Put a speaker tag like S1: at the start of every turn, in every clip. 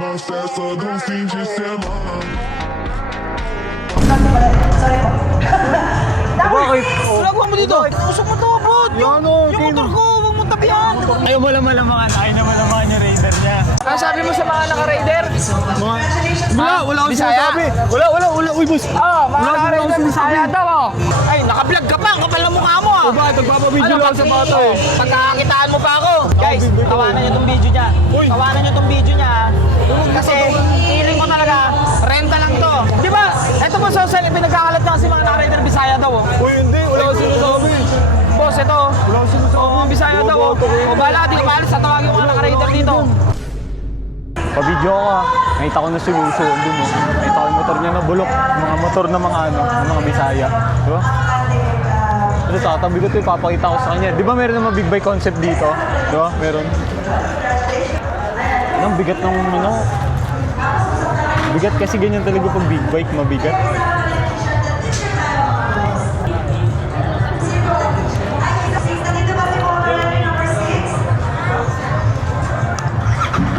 S1: mas peça do fim de semana.
S2: Ayaw mo lang malamakan,
S3: ayaw mo lang malamakan yung raider niya.
S4: Ang sabi mo sa mga naka-raider? Mga,
S5: wala, wala akong sinasabi. Wala wala. wala, wala, wala. Uy, boss.
S4: Oh, wala akong sinasabi. Wala Ay, naka-vlog ka pa. Kapal na mukha mo ah.
S5: Diba, nagpapavideo lang sa bata si eh.
S4: Pagkakakitaan mo pa ako. Bala, Guys, kawanan nyo tong video niya. Kawanan nyo tong video niya. Kasi, hiling ko talaga, renta lang to. Diba, ito po sa sale, pinagkakalat lang si mga narider Bisaya daw.
S5: Uy, hindi. Wala akong sinasabi. Boss, ito. Wala akong sinasabi. Oo,
S4: Bisaya daw. O, bala, di ko malis. Tawagin mo nga narider dito.
S2: Pabidyo ka. Nakita ko na si Luso yung dun. Nakita ko yung motor niya na bulok. Mga motor na mga ano, mga misaya. Diba? Pero sa atang bigot yung papakita ko ito, sa kanya. Di ba meron naman big bike concept dito? Di ba? Meron. ang bigat ng ano? You know? Bigat kasi ganyan talaga pag big bike, Mabigat.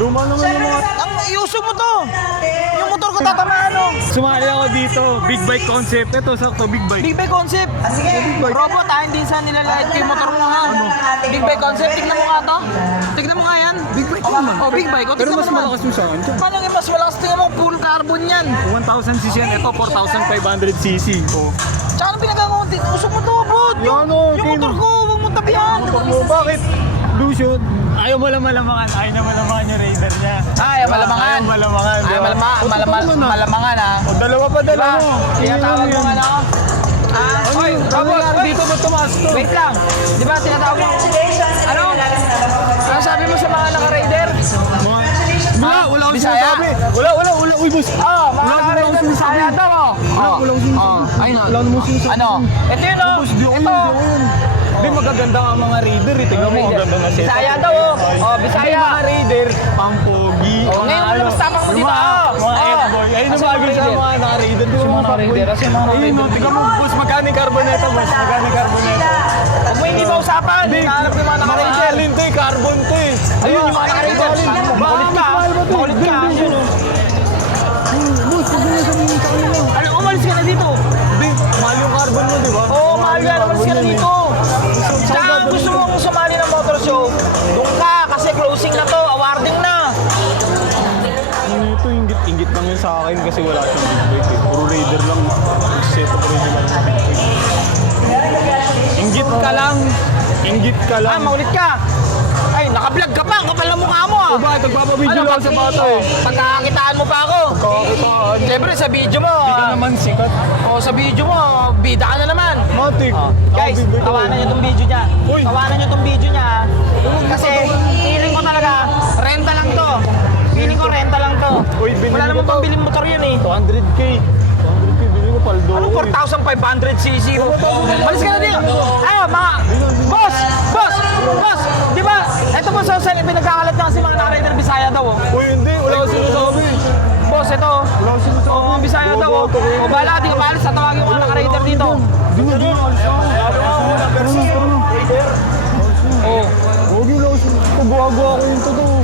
S5: Luma naman yung motor.
S4: Ang iusog mo to. Yung motor ko tatamaan o.
S2: Sumali ako dito. Big bike concept. Ito, sakto. Big bike.
S4: Big bike concept. Sige. Robo, ah. din saan nila lahat yung motor ko ay, nga. Big big ay, mo nga. Ano? Big bike concept. Tignan mo nga to. Yeah. Tignan mo nga yan. Big bike oh, ko mas mas naman. O, big bike. O, Pero mas malakas yung saan. Paano yung mas malakas? Tignan mo, full carbon yan.
S2: 1,000cc yan. Ito, 4,500cc. Oh.
S4: Tsaka ang pinagkakunti. Usok mo to, bro! Yung, yung motor ko. Huwag mo tabihan.
S5: Bakit?
S2: Lucio, ayaw malamalamangan.
S3: Ayaw na malamangan yung Raider niya.
S4: Ay, ayaw diba? malamangan. Ayaw
S3: malamangan. Diba?
S4: Ayaw malamangan. Malama, ayaw malamangan. malamangan ha.
S5: O dalawa pa dalawa. mo.
S4: Kaya tawag mo nga na ako.
S5: Ay, tapos. Dito mo tumas to.
S4: Wait lang. Di ba tinatawag mo? Ano? Ano sabi mo sa mga naka-Raider?
S5: Wala, wala akong sinasabi. Wala, wala, wala. Uy, boss.
S4: Wala akong sinasabi. Wala akong sinasabi. Wala
S5: akong sinasabi. Wala akong sinasabi.
S4: Ano? Ito yun, no? Ito. Ito
S3: talaga ganda ang mga raider. Tingnan mo, ang ganda ng set. Bisaya
S4: daw. Oh, Bisaya. Mga
S3: raider, pampogi.
S4: Oh, ngayon, ano, sama mo dito. Mga
S3: F-boy. Ayun yung bagay sa mga mga raider. Kasi mga raider. Kasi mga raider. Ayun, tingnan mo, boss. Magkano yung carbonate, boss? Magkano yung carbonate?
S4: Kung hindi mo
S2: kasi wala siyang bitbite. Eh. Puro raider lang. Maka, set up raider lang.
S3: Ingit ka lang. Uh,
S2: ingit ka lang.
S4: Ah, maulit ka. Ay, naka-vlog ka pa. Ang kapal ng mukha mo.
S5: O ba, nagpapavideo ano, lang ba? sa bato.
S4: Pagkakakitaan mo pa ako. Kakakitaan. Siyempre, sa video mo.
S2: Bida naman sikat.
S4: O, sa video mo. Bida ka na naman. Matik. Uh, guys, awanan nyo itong video niya. Awanan nyo itong video niya. Kasi,
S2: 200k. 200k bilhin ko paldo. Ano
S4: 4,500 cc? Malis ka na dito. Ayo, mga Dino? Dino? Dino? Boss? boss, boss, boss. Di diba? ba? So si nata... Ito po sa pinagkakalat na kasi mga narider Bisaya daw. Oh.
S5: Uy, hindi. Wala ko sinasabi.
S4: Boss, ito. Wala ko sinasabi. Oo, Bisaya daw. Oh. Ja, o, bala, di ko paalis sa tawag yung mga rider dito.
S5: Di ko dito. Oo. Oo, di ko lang sinasabi. Gwagwa ko yung totoo.